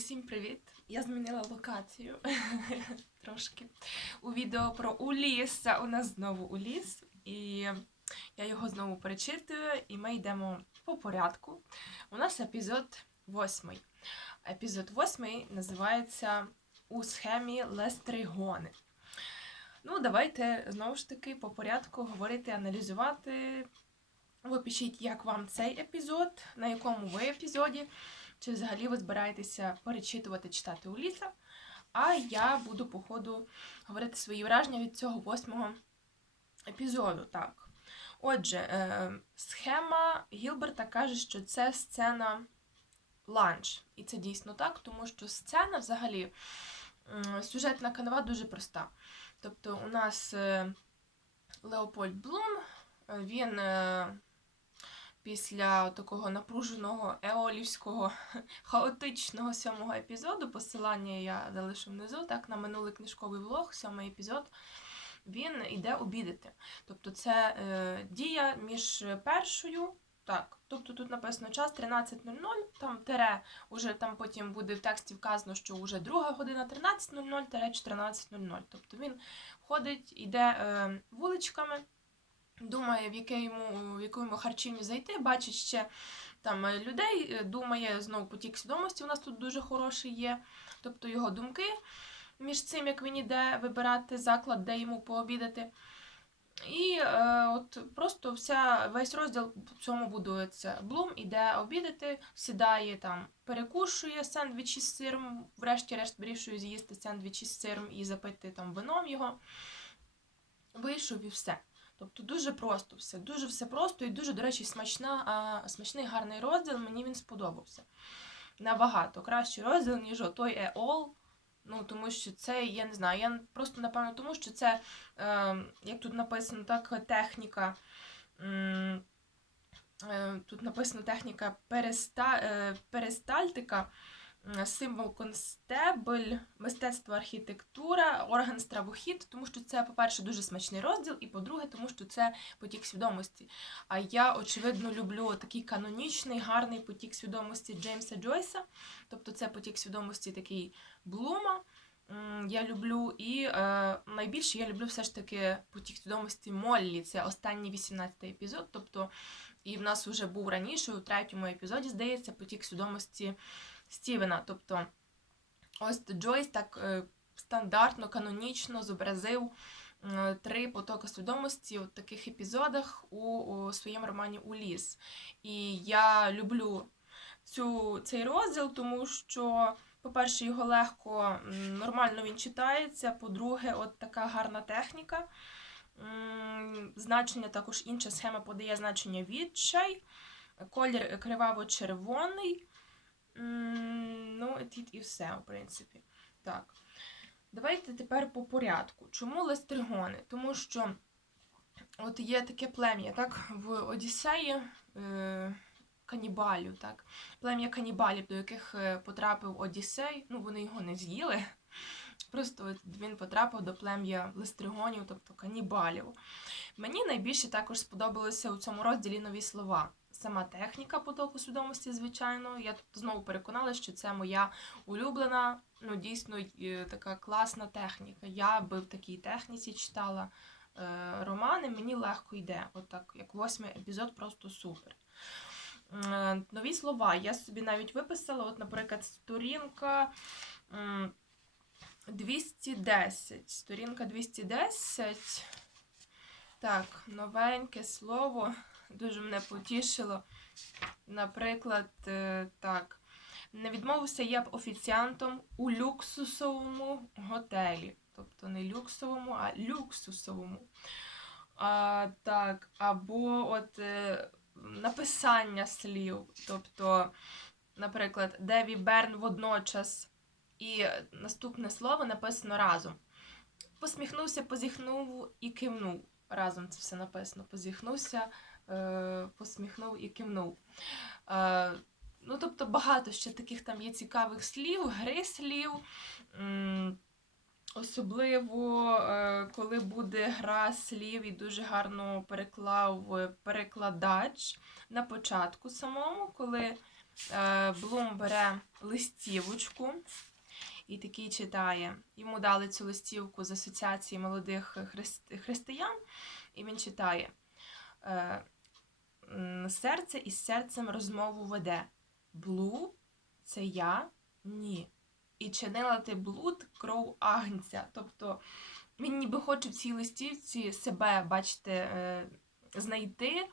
Усім привіт! Я змінила локацію трошки. У відео про Уліс. У нас знову Уліс, і я його знову перечитую, і ми йдемо по порядку. У нас епізод восьмий. Епізод восьмий називається У схемі Лестригони. Ну, давайте знову ж таки по порядку говорити, аналізувати. Ви пишіть, як вам цей епізод, на якому ви епізоді. Чи взагалі ви збираєтеся перечитувати, читати у ліса? А я буду, по ходу, говорити свої враження від цього восьмого епізоду. Так. Отже, е, схема Гілберта каже, що це сцена ланч. І це дійсно так, тому що сцена взагалі сюжетна канва дуже проста. Тобто, у нас е, Леопольд Блум, е, він. Після такого напруженого еолівського хаотичного сьомого епізоду, посилання я залишу внизу, так, на минулий книжковий влог, сьомий епізод, він йде обідати. Тобто це е, дія між першою. Так, тобто тут написано час 13.00, там тере, уже там потім буде в тексті вказано, що вже друга година 13.00 тере 14.00. Тобто він ходить, йде е, вуличками, думає, в яке йому, в яку йому харчівню зайти, бачить ще там е, людей, е, думає знову потік свідомості. У нас тут дуже хороший є. Тобто його думки між цим, як він іде вибирати заклад, де йому пообідати. І е, от просто вся весь розділ в цьому будується. Блум іде обідати, сідає там, перекушує сендвічі з сиром, врешті-решт вирішує з'їсти сендвічі з сиром і запити там вином його. Вийшов і все. Тобто дуже просто все, дуже все просто і дуже, до речі, смачна, а, смачний гарний розділ. Мені він сподобався. Набагато кращий розділ, ніж той Еол. Ну, тому що це, я не знаю, я просто напевно тому, що це, е, як тут написано, так, техніка. е, Тут написано техніка переста, е, перистальтика, м, символ констебель, мистецтво архітектура, орган стравохід, тому що це, по-перше, дуже смачний розділ, і по-друге, тому що це потік свідомості. А я, очевидно, люблю такий канонічний, гарний потік свідомості Джеймса Джойса. Тобто це потік свідомості такий Блума. Я люблю і е, найбільше я люблю все ж таки потік свідомості Моллі. Це останній 18 епізод. Тобто, і в нас вже був раніше, у третьому епізоді, здається, потік свідомості Стівена. Тобто, ось Джойс так е, стандартно, канонічно зобразив три потоки свідомості у таких епізодах у, у своєму романі Уліс. І я люблю цю, цей розділ, тому що, по-перше, його легко, нормально він читається. По-друге, от така гарна техніка. Значення також інша схема подає значення відчай. Колір криваво-червоний. Ну, тут і все, в принципі. Так. Давайте тепер по порядку. Чому лестригони? Тому що от є таке плем'я, так, в Одіссеї. Е- канібалів, так? Плем'я канібалів, до яких е, потрапив Одіссей, ну вони його не з'їли. Просто от він потрапив до плем'я листригонів, тобто канібалів. Мені найбільше також сподобалися у цьому розділі нові слова. Сама техніка потоку свідомості, звичайно. Я тут знову переконала, що це моя улюблена, ну дійсно е, така класна техніка. Я би в такій техніці читала е, романи, мені легко йде. Отак, як восьмий епізод, просто супер. Е, Нові слова. Я собі навіть виписала, от, наприклад, сторінка м, 210. Сторінка 210. Так, новеньке слово. Дуже мене потішило. Наприклад, е, так. Не відмовився я б офіціантом у люксусовому готелі. Тобто не люксовому, а люксусовому. А, так, або от е, написання слів. Тобто, наприклад, Деві Берн водночас і наступне слово написано разом. Посміхнувся, позіхнув і кивнув. Разом це все написано. Позіхнувся, е, посміхнув і кивнув. Е, ну, тобто багато ще таких там є цікавих слів, гри слів. Особливо, е, коли буде гра слів і дуже гарно переклав перекладач на початку самому, коли Блум бере листівочку і такий читає. Йому дали цю листівку з асоціації молодих христи- християн, і він читає. Е, Серце із серцем розмову веде. Блу це я? Ні. І чинила ти блуд кров агнця. Тобто він ніби хоче в цій листівці себе, бачите, е, знайти.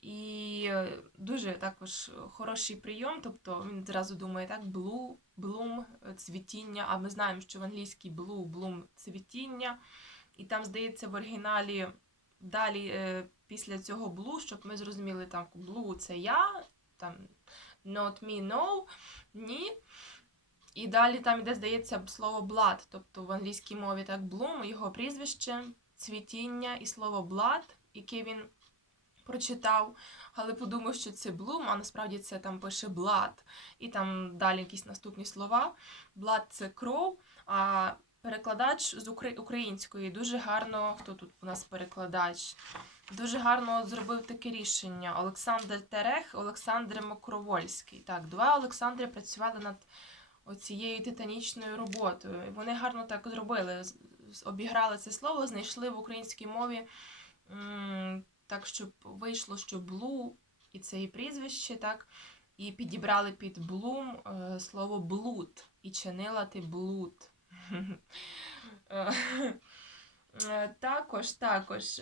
І дуже також хороший прийом. Тобто він зразу думає, так, блу, блум, е, цвітіння. А ми знаємо, що в англійській блу, блум цвітіння. І там, здається, в оригіналі далі е, після цього блу, щоб ми зрозуміли, там блу це я, там not me, no, ні. І далі там іде, здається, слово blood, тобто в англійській мові так Блум, його прізвище, цвітіння і слово blood, яке він прочитав, але подумав, що це Блум, а насправді це там пише blood. І там далі якісь наступні слова. Blood – це кров, а перекладач з української дуже гарно, хто тут у нас перекладач? Дуже гарно зробив таке рішення. Олександр Терех, Олександр Мокровольський. Так, два Олександри працювали над оцією титанічною роботою. Вони гарно так зробили. Обіграли це слово, знайшли в українській мові так, щоб вийшло, що блу і це і прізвище, так, і підібрали під блум е, слово блуд і чинила ти блуд. Е, е, Також, також,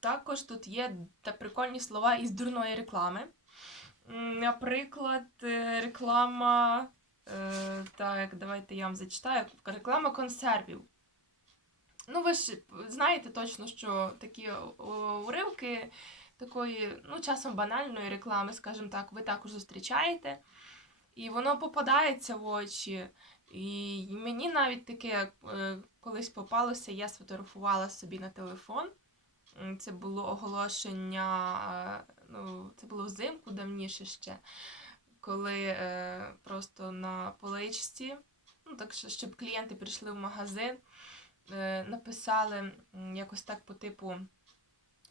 також тут є та прикольні слова із дурної реклами. Наприклад, реклама. Так, давайте я вам зачитаю. Реклама консервів. Ну, ви ж знаєте точно, що такі уривки такої, ну, часом банальної реклами, скажімо так, ви також зустрічаєте. І воно попадається в очі. І мені навіть таке е, колись попалося, я сфотографувала собі на телефон. Це було оголошення, е, ну, це було взимку давніше ще, коли е, просто на поличці, ну так що, щоб клієнти прийшли в магазин, написали якось так по типу,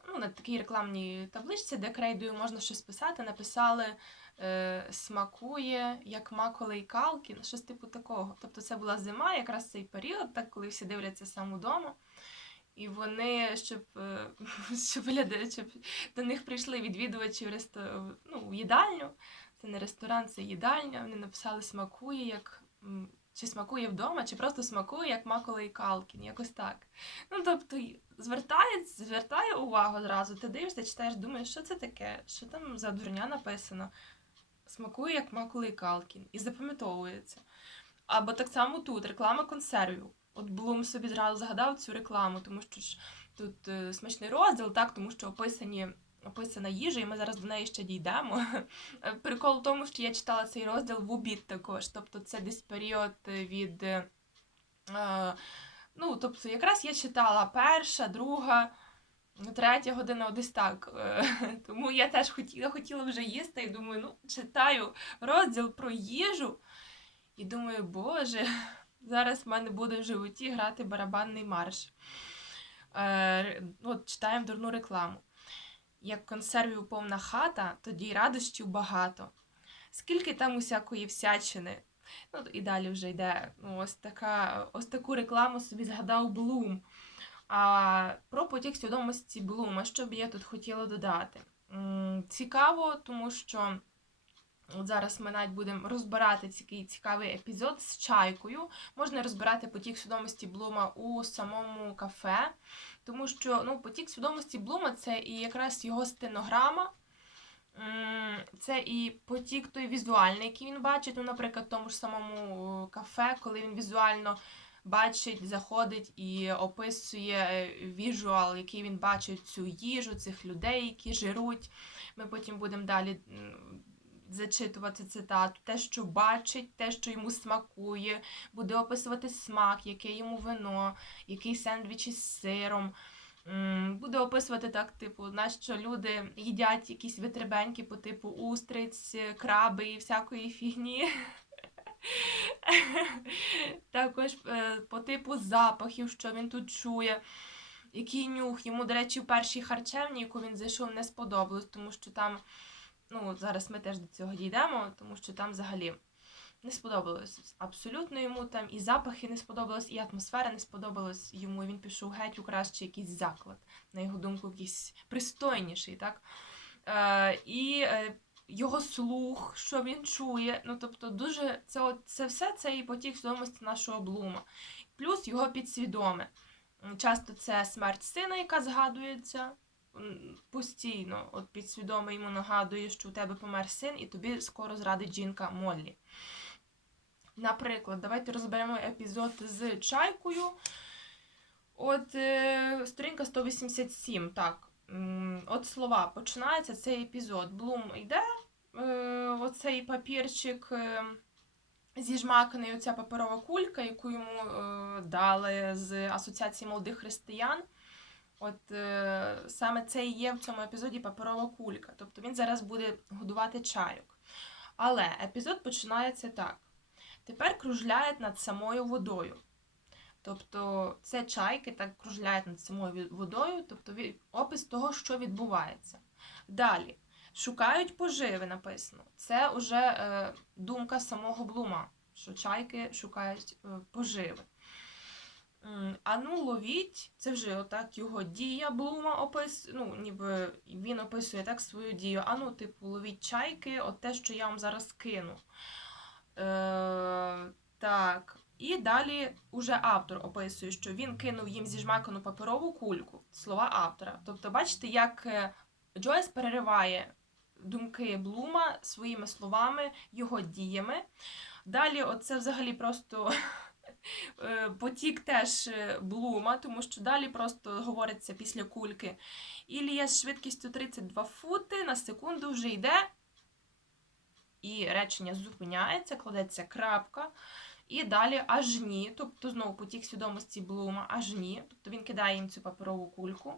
ну, на такій рекламній табличці, де крейдою можна щось писати, написали е, смакує як маколей калкін, щось типу такого. Тобто це була зима, якраз цей період, так, коли всі дивляться сам удома. І вони, щоб, е, щоб, щоб до них прийшли відвідувачі в, ресто... ну, в їдальню. Це не ресторан, це їдальня. Вони написали смакує як. Чи смакує вдома, чи просто смакує як Маколей Калкін, якось так. Ну, тобто, звертає, звертає увагу зразу. Ти дивишся, читаєш, думаєш, що це таке, що там за дурня написано. Смакує як Маколей Калкін і запам'ятовується. Або так само тут реклама консервів. От Блум собі зразу згадав цю рекламу, тому що ж тут е, смачний розділ, так, тому що описані, описана їжа, і ми зараз до неї ще дійдемо. Прикол в тому, що я читала цей розділ в обід також. Тобто це десь період від. е, ну, тобто, якраз я читала перша, друга, третя година, десь так. Е, Тому я теж хотіла, хотіла вже їсти і думаю, ну, читаю розділ про їжу. І думаю, боже, зараз в мене буде в животі грати барабанний марш. Е, от читаємо дурну рекламу. Як консервів повна хата, тоді й радощів багато. Скільки там усякої всячини. Ну, і далі вже йде ну, ось, така, ось таку рекламу собі згадав Блум. А про потік свідомості Блума, що б я тут хотіла додати? Цікаво, тому що от зараз ми навіть будемо розбирати такий цікавий епізод з чайкою. Можна розбирати потік свідомості Блума у самому кафе, тому що ну, потік свідомості Блума це і якраз його стенограма. Це і потік той візуальний, який він бачить, ну, наприклад, в тому ж самому кафе, коли він візуально бачить, заходить і описує е, візуал, який він бачить цю їжу, цих людей, які жируть. Ми потім будемо далі зачитувати цитату. Те, що бачить, те, що йому смакує, буде описувати смак, яке йому вино, який сендвіч із сиром. Буде описувати так, типу, на що люди їдять якісь витребеньки по типу устриць, краби і всякої фігні. Також е, по типу запахів, що він тут чує. Який нюх. Йому, до речі, в першій харчевні, яку він зайшов, не сподобалось, тому що там ну, зараз ми теж до цього дійдемо, тому що там взагалі не сподобалось абсолютно йому там і запахи не сподобалось, і атмосфера не сподобалась йому. Він пішов геть у кращий якийсь заклад, на його думку, якийсь пристойніший, так? Е, і е, його слух, що він чує. Ну, тобто, дуже це, от, це все це і потік свідомості нашого Блума. Плюс його підсвідоме. Часто це смерть сина, яка згадується постійно. От підсвідоме йому нагадує, що у тебе помер син, і тобі скоро зрадить жінка Моллі. Наприклад, давайте розберемо епізод з чайкою. От е, сторінка 187, так. От слова. Починається цей епізод. Блум йде, е, оцей папірчик е, зіжмаканий, оця паперова кулька, яку йому е, дали з Асоціації молодих християн. От е, саме це і є в цьому епізоді паперова кулька. Тобто він зараз буде годувати чайок. Але епізод починається так. Тепер кружляють над самою водою. Тобто це чайки так кружляють над самою водою, тобто опис того, що відбувається. Далі. Шукають поживи, написано. Це вже е, думка самого Блума, що чайки шукають е, поживи. М, А ну ловіть, це вже отак його дія Блума описує. Ну, ніби він описує так свою дію. А ну, типу, ловіть чайки, от те, що я вам зараз кину. Е, так. І далі уже автор описує, що він кинув їм зіжмакану паперову кульку. Слова автора. Тобто, бачите, як е, Джойс перериває думки Блума своїми словами, його діями. Далі, оце взагалі просто потік теж е, Блума, тому що далі просто говориться після кульки. Ілія з швидкістю 32 фути на секунду вже йде. І речення зупиняється, кладеться крапка. І далі аж ні, тобто знову потік свідомості Блума, аж ні. Тобто він кидає їм цю паперову кульку.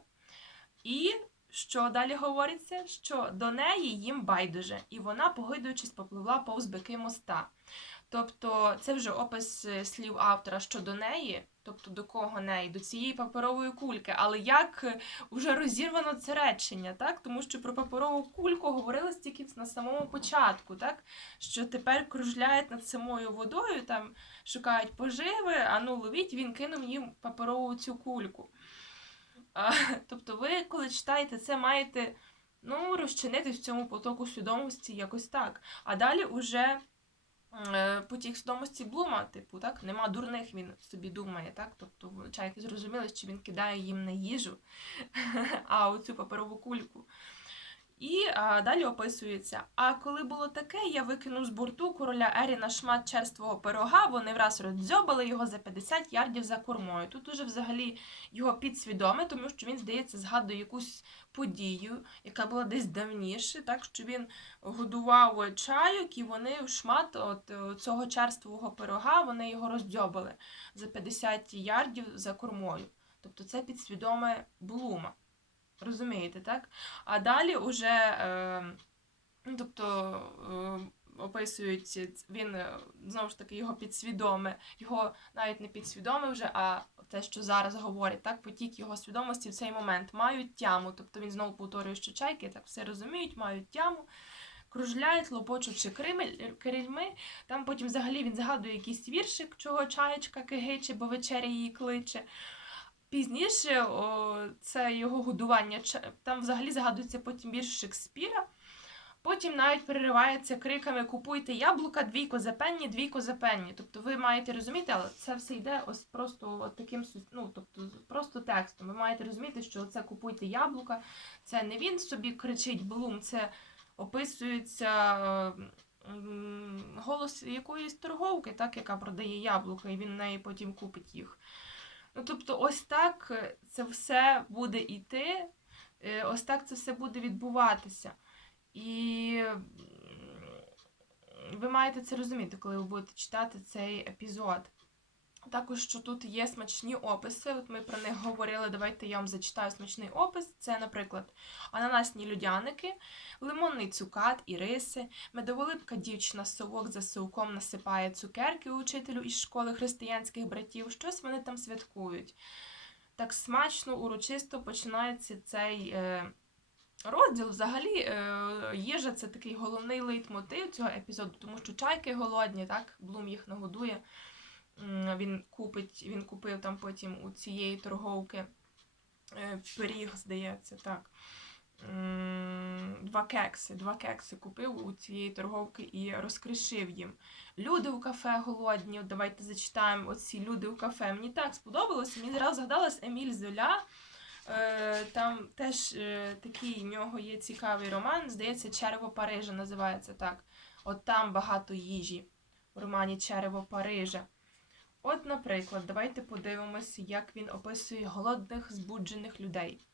І що далі говориться? Що до неї їм байдуже, і вона, погойдуючись, попливла повз бики моста. Тобто це вже опис е, слів автора щодо неї, тобто до кого неї, до цієї паперової кульки. Але як е, вже розірвано це речення, так? Тому що про паперову кульку говорилось тільки на самому початку, так? Що тепер кружляють над самою водою, там шукають поживи, а ну ловіть, він кинув їм паперову цю кульку. А, тобто, ви, коли читаєте це, маєте ну, розчинитись в цьому потоку свідомості якось так. А далі уже е, потік свідомості Блума, типу, так, нема дурних, він собі думає, так? Тобто чайки зрозуміли, що він кидає їм на їжу, а оцю паперову кульку. І а, далі описується: а коли було таке, я викинув з борту короля Еріна шмат черствого пирога, вони враз роздзьобали його за 50 ярдів за кормою. Тут уже взагалі його підсвідоме, тому що він, здається, згадує якусь подію, яка була десь давніше, так що він годував чайок, і вони шмат от е, цього черствого пирога вони його роздьобали за 50 ярдів за кормою. Тобто це підсвідоме Блума. Розумієте, так? А далі уже, е, ну, тобто, е, описують, він е, знову ж таки його підсвідоме, його навіть не підсвідоме вже, а те, що зараз говорять, так, потік його свідомості в цей момент мають тяму. Тобто він знову повторює, що чайки так все розуміють, мають тяму. Кружляють, лопочучи крильми. Там потім взагалі він згадує якийсь віршик, чого чаєчка кигиче, бо вечеря її кличе. Пізніше о, це його годування. Там взагалі згадується потім вірш Шекспіра. Потім навіть переривається криками Купуйте яблука, двійко за пенні, двійко за пенні. Тобто ви маєте розуміти, але це все йде ось просто от таким ну, тобто просто текстом. Ви маєте розуміти, що це купуйте яблука. Це не він собі кричить Блум, це описується голос якоїсь торговки, так, яка продає яблука, і він в неї потім купить їх. Ну, тобто, ось так е, це все буде йти, е, ось так це все буде відбуватися. І ви маєте це розуміти, коли ви будете читати цей епізод. Також, що тут є смачні описи, от ми про них говорили, давайте я вам зачитаю смачний опис. Це, наприклад, ананасні людяники, лимонний цукат і риси, медоволипка дівчина совок за совком насипає цукерки учителю із школи християнських братів. Щось вони там святкують. Так смачно, урочисто починається цей е, розділ взагалі е, їжа це такий головний лейтмотив цього епізоду, тому що чайки голодні, так, Блум їх нагодує. Він купить, він купив там потім у цієї торговки е, пиріг, здається, так. Два кекси, два кекси купив у цієї торговки і розкришив їм. Люди у кафе голодні. Давайте зачитаємо оці люди у кафе. Мені так сподобалося. Мені зразу згадалась Еміль Золя. Е, Там теж е, такий в нього є цікавий роман. Здається, Черево Парижа називається так. От там багато їжі в романі Черево Парижа. От, наприклад, давайте подивимося, як він описує голодних, збуджених людей.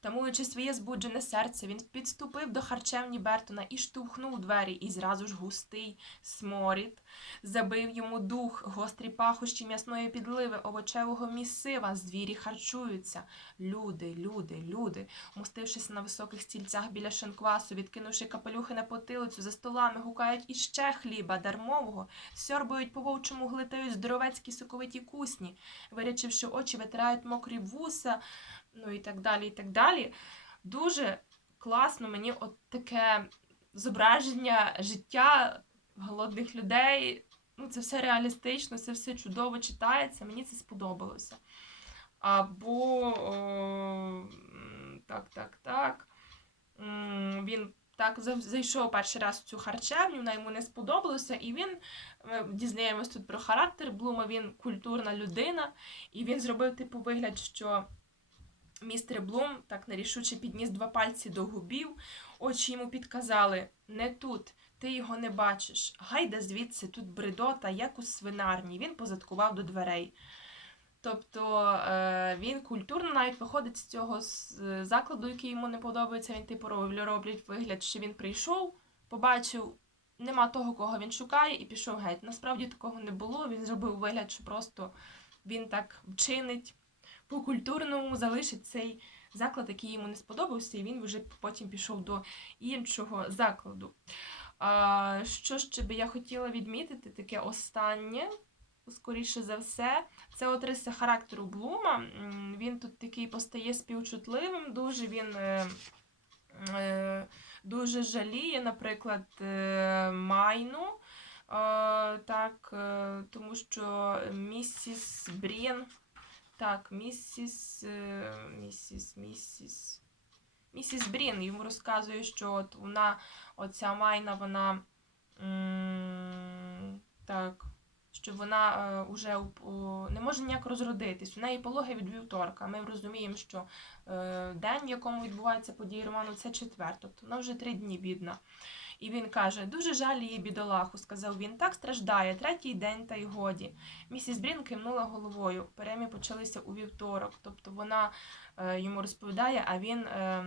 Тамуючи своє збуджене серце, він підступив до харчевні Бертона і штовхнув двері, і зразу ж густий сморід забив йому дух, гострі пахощі м'ясної підливи, овочевого місива, звірі харчуються. Люди, люди, люди, мостившись на високих стільцях біля шинквасу, відкинувши капелюхи на потилицю, за столами гукають іще хліба, дармового, сьорбають по вовчому, глитають здоровецькі соковиті кусні, вирячивши очі, витирають мокрі вуса, ну і так далі, і так далі. Дуже класно мені от таке зображення життя голодних людей. Ну, це все реалістично, це все чудово читається. Мені це сподобалося. Або о, так, так, так. Він так зайшов перший раз в цю харчевню, вона йому не сподобалося, і він ми дізнаємось тут про характер Блума. Він культурна людина, і він зробив типу вигляд, що містер Блум так нерішуче підніс два пальці до губів, очі йому підказали не тут. Ти його не бачиш. Гайда звідси тут бредота, як у свинарні. Він позадкував до дверей. Тобто е, він культурно навіть виходить з цього закладу, який йому не подобається. Він типу роб- роблять вигляд, що він прийшов, побачив, нема того, кого він шукає, і пішов геть. Насправді такого не було. Він зробив вигляд, що просто він так вчинить по культурному, залишить цей заклад, який йому не сподобався, і він вже потім пішов до іншого закладу. А, що ще би я хотіла відмітити, таке останнє, скоріше за все, це от риса характеру Блума. Він тут такий постає співчутливим, дуже він е, е, дуже жаліє, наприклад, е, Майну. Так, тому що місіс Брін, так, місіс, е, місіс, місіс, місіс Брін йому розказує, що от вона, оця Майна, вона так, що вона е, у- у- не може ніяк розродитись. У неї пологи від вівторка. Ми розуміємо, що е, день, в якому відбуваються події роману, це четвер, тобто вона вже три дні бідна. І він каже: дуже жаль її бідолаху, сказав він. Так страждає, третій день та й годі. Місіс Брін кивнула головою. Перемі почалися у вівторок. Тобто вона е, йому розповідає, а він е,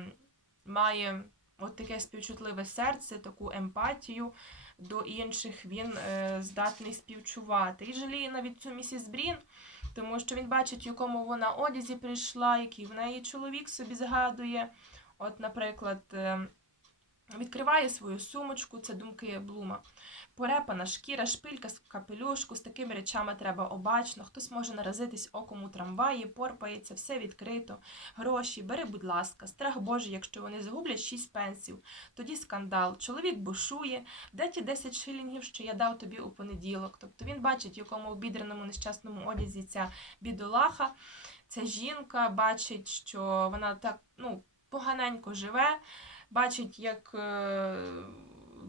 має от таке співчутливе серце, таку емпатію до інших. Він е, здатний співчувати. І жаліє навіть цю місіс Брін, тому що він бачить, в якому вона одязі прийшла, який в неї чоловік собі згадує. От, наприклад. Відкриває свою сумочку, це думки Блума. Порепана шкіра, шпилька з капелюшку, з такими речами треба обачно. Хтось може наразитись оком у трамваї, порпається, все відкрито. Гроші, бери, будь ласка, страх Божий, якщо вони загублять 6 пенсів. Тоді скандал. Чоловік бушує, де ті 10 шилінгів, що я дав тобі у понеділок. Тобто він бачить, в якому обідраному нещасному одязі ця бідолаха, ця жінка бачить, що вона так ну, поганенько живе бачить, як е,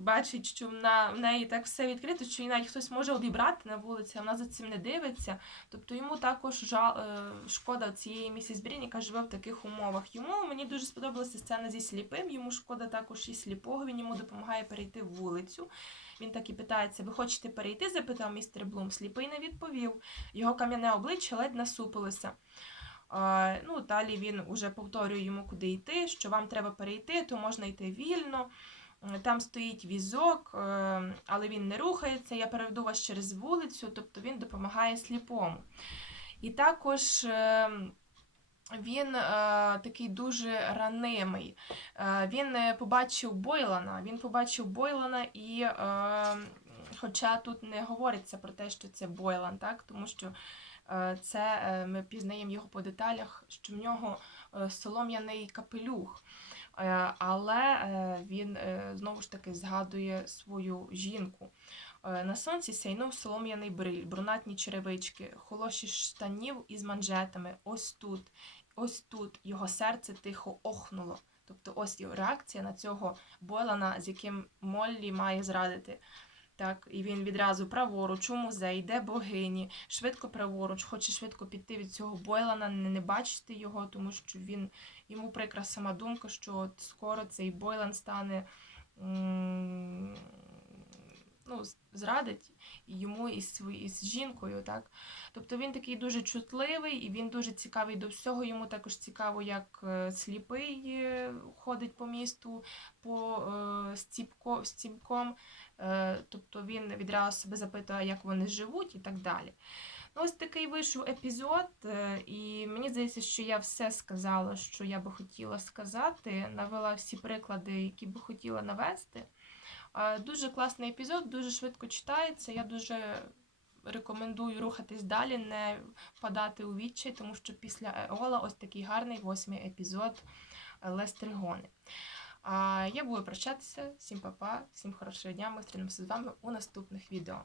бачить, що в неї так все відкрито, що її навіть хтось може обібрати на вулиці, а вона за цим не дивиться. Тобто йому також жал, е, шкода цієї місіс Брін, яка живе в таких умовах. Йому мені дуже сподобалася сцена зі сліпим. Йому шкода також і сліпого. Він йому допомагає перейти вулицю. Він так і питається: ви хочете перейти? запитав містер Блум. Сліпий не відповів. Його кам'яне обличчя ледь насупилося. Ну, далі він уже повторює йому, куди йти, що вам треба перейти, то можна йти вільно. Там стоїть візок, е, але він не рухається. Я переведу вас через вулицю, тобто він допомагає сліпому. І також е, він е, такий дуже ранимий. Він побачив Бойлана. Він побачив Бойлана, і хоча тут не говориться про те, що це Бойлан, так? тому що Це е, ми пізнаємо його по деталях, що в нього е, солом'яний капелюх. Е, Але е, він е, знову ж таки згадує свою жінку. Е, На сонці сяйнув солом'яний бриль, брунатні черевички, холоші штанів із манжетами. Ось тут, ось тут його серце тихо охнуло. Тобто ось реакція на цього Бойлана, з яким Моллі має зрадити. Так, і він відразу праворуч у музей, де богині, швидко праворуч, хоче швидко піти від цього Бойлана, не, не бачити його, тому що він йому прикра сама думка, що от скоро цей Бойлан стане м, ну, зрадить йому із, із жінкою, так. Тобто він такий дуже чутливий і він дуже цікавий до всього. Йому також цікаво, як е, сліпий е, ходить по місту по е, стіпко, стіпком. Тобто він відразу себе запитує, як вони живуть і так далі. Ну, ось такий вийшов епізод, і мені здається, що я все сказала, що я би хотіла сказати, навела всі приклади, які би хотіла навести. Дуже класний епізод, дуже швидко читається. Я дуже рекомендую рухатись далі, не впадати у відчай, тому що після Еола ось такий гарний восьмий епізод е, Лестригони. Я буду прощатися. Всім па-па, всім хорошого дня. Ми зустрінемося з вами у наступних відео.